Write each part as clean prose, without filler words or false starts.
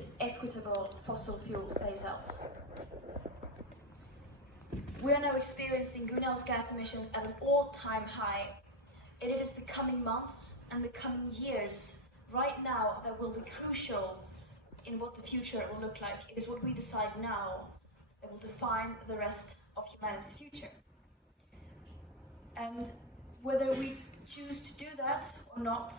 needed equitable fossil fuel phase-out. We are now experiencing greenhouse gas emissions at an all-time high, and it is the coming months and the coming years right now that will be crucial in what the future will look like. It is what we decide now that will define the rest of humanity's future. And whether we choose to do that or not,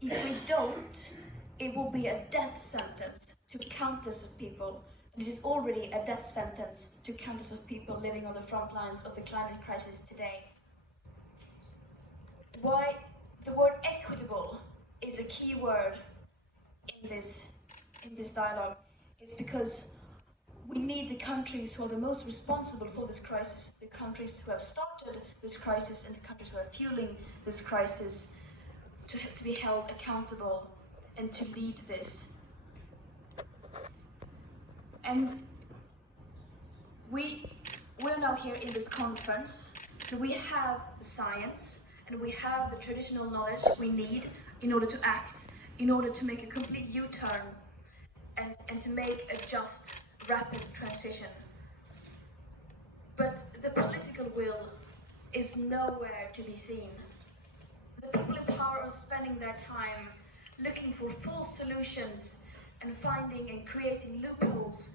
if we don't, it will be a death sentence to countless of people. And it is already a death sentence to countless of people living on the front lines of the climate crisis today. Why the word equitable is a key word in this dialogue is because we need the countries who are the most responsible for this crisis, the countries who have started this crisis and the countries who are fueling this crisis, to be held accountable and to lead this. And we're now here in this conference, and we have the science and we have the traditional knowledge we need in order to act, in order to make a complete U-turn and to make a just, rapid transition. But the political will is nowhere to be seen. The people in power are spending their time looking for false solutions and finding and creating loopholes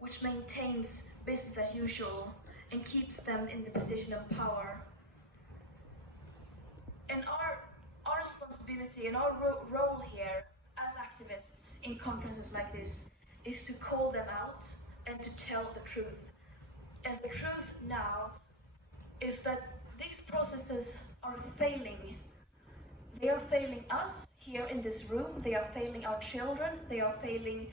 which maintains business as usual and keeps them in the position of power. And our responsibility and our role here as activists in conferences like this is to call them out and to tell the truth. And the truth now is that these processes are failing. They are failing us here in this room, they are failing our children, they are failing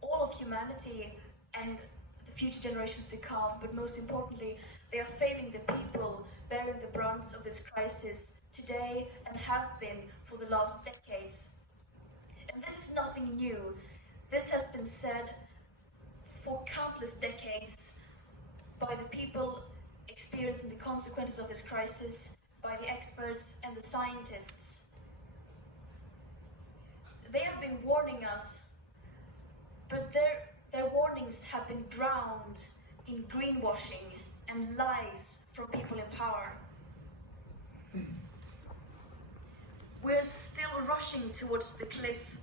all of humanity and the future generations to come, but most importantly, they are failing the people bearing the brunt of this crisis today and have been for the last decades. And this is nothing new. This has been said for countless decades by the people experiencing the consequences of this crisis, by the experts and the scientists. They have been warning us, but their warnings have been drowned in greenwashing and lies from people in power. We're still rushing towards the cliff,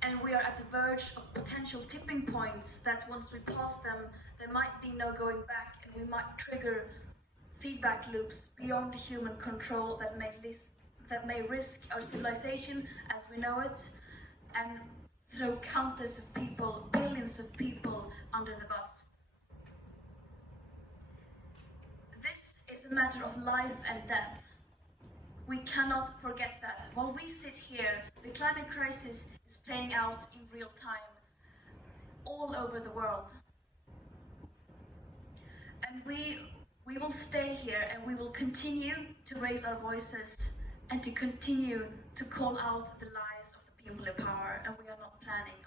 and we are at the verge of potential tipping points that once we pass them, there might be no going back, and we might trigger feedback loops beyond human control that may risk our civilization as we know it, and throw countless of people, billions of people, under the bus. This is a matter of life and death. We cannot forget that. While we sit here, the climate crisis is playing out in real time, all over the world. And we will stay here and we will continue to raise our voices and to continue to call out the lies of the people in power, and we are not planning